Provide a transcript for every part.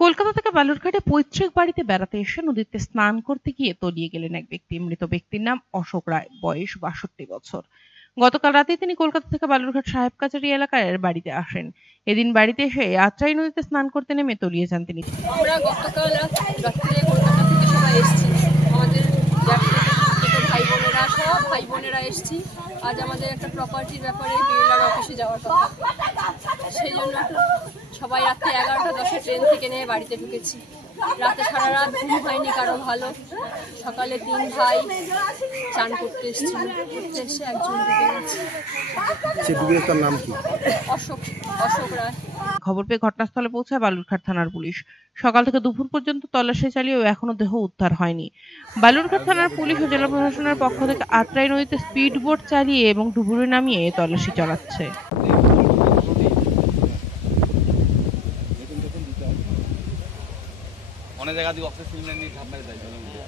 কলকাতা থেকে বালুরঘাটে পৈতৃক বাড়িতে বেড়াতে এসে নদীতে স্নান করতে গিয়ে তলিয়ে গেলেন এক ব্যক্তি। মৃত ব্যক্তির নাম অশোক রায়, বয়স ৬২ বছর। গতকাল রাতে তিনি কলকাতা থেকে বালুরঘাট সাহেব কাচারি এলাকার বাড়িতে আসেন। এদিন বাড়িতে এসে আত্রাই নদীতে স্নান করতে নেমে তলিয়ে যান তিনি। আমরা গতকাল রাত্রে কলকাতা থেকে সবাই এসেছি, আমাদের ভাই বোনেরা এসেছি। আজ আমাদের একটা প্রপার্টির ব্যাপারে বিএলআর অফিসে যাওয়ার কথা, সেই জন্য সবাই রাত্রে 11টা 10-এ ট্রেন থেকে নিয়ে বাড়িতে ঢুকেছি। রাতে সারা রাত ঘুম হয়নি কারো ভালো। সকালে 3 ভাই চান করতে এসছে, একজন ডুবে গেছে। তার নাম কি? অশোক রায়। খবর পেয়ে ঘটনাস্থলে পৌঁছায় বালুরঘাট থানার পুলিশ। সকাল থেকে দুপুর পর্যন্ত তল্লাশি চালিয়েও এখনো দেহ উদ্ধার হয়নি। বালুরঘাট থানার পুলিশ ও জেলা প্রশাসনের পক্ষ থেকে আত্রাই নদীতে স্পিড বোট চালিয়ে এবং ডুবুরি নামিয়ে তল্লাশি চালাচ্ছে। অনেক জায়গা দিয়ে অক্সিজেন সিলিন্ডার নিয়ে ঝাঁপ মেরে দেয় জলের মধ্যে।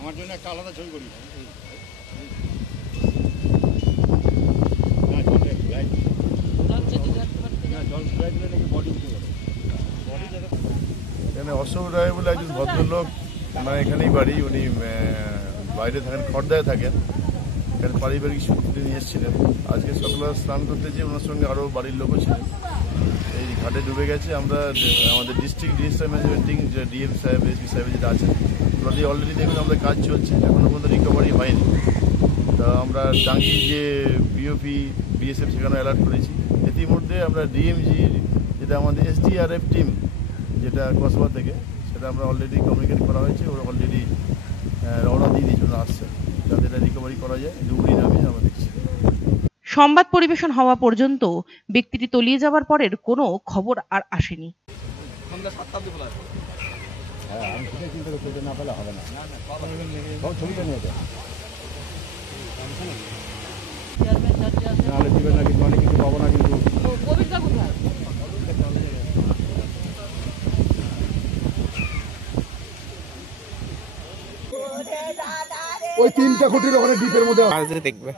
আমার জন্য একটা আলাদা ছবি করি। এখানে অশোক রায় বলে একজন ভদ্রলোক, মানে এখানেই বাড়ি, উনি বাইরে থাকেন, খড়দায় থাকেন। এখানে পারিবারিক সূত্রে নিয়ে এসেছিলেন। আজকে সকালে স্নান করতে যেয়ে ওনার সঙ্গে আরও বাড়ির লোকও ছিলেন। এই ঘাটে ডুবে গেছে। আমরা আমাদের ডিস্ট্রিক্ট ডিএসআই ম্যানেজমেন্টিং যে ডিএম সাহেব, এসপি সাহেব যেটা আছেন, ওরা অলরেডি দেখুন আমাদের কাজ চলছে, এখনও পর্যন্ত রিকভারি হয়নি। তা আমরা টাঙ্গি যে বিওপি বিএসএফ সেখানে অ্যালার্ট করেছি। ইতিমধ্যে আমরা ডিএমজি যেটা আমাদের এসডিআরএফ টিম যেটা কসবা থেকে, সেটা আমরা অলরেডি কমিউনিকেট করা হয়েছে। ওরা অলরেডি রওনা দিয়ে দিয়েছে, ওরা আসছে, যাতে এটা রিকভারি করা যায়। ডুবুরি নামিয়ে আমরা দেখছি। সংবাদ পরিবেশন হওয়া পর্যন্ত ব্যক্তিটি তলিয়ে যাওয়ার পরের কোনো খবর আর আসেনি। সন্ধ্যা 7টা অবধি খোলা আছে। হ্যাঁ, আমি সেটাই চিন্তা করতে না পেলে হবে না। ছবিটা নিয়ে নাহলে দিবেন না, কিন্তু অনেক কিছু পাবো না। কিন্তু ওই 3টা খুঁটির ওখানে ডিপের মধ্যে দেখবে।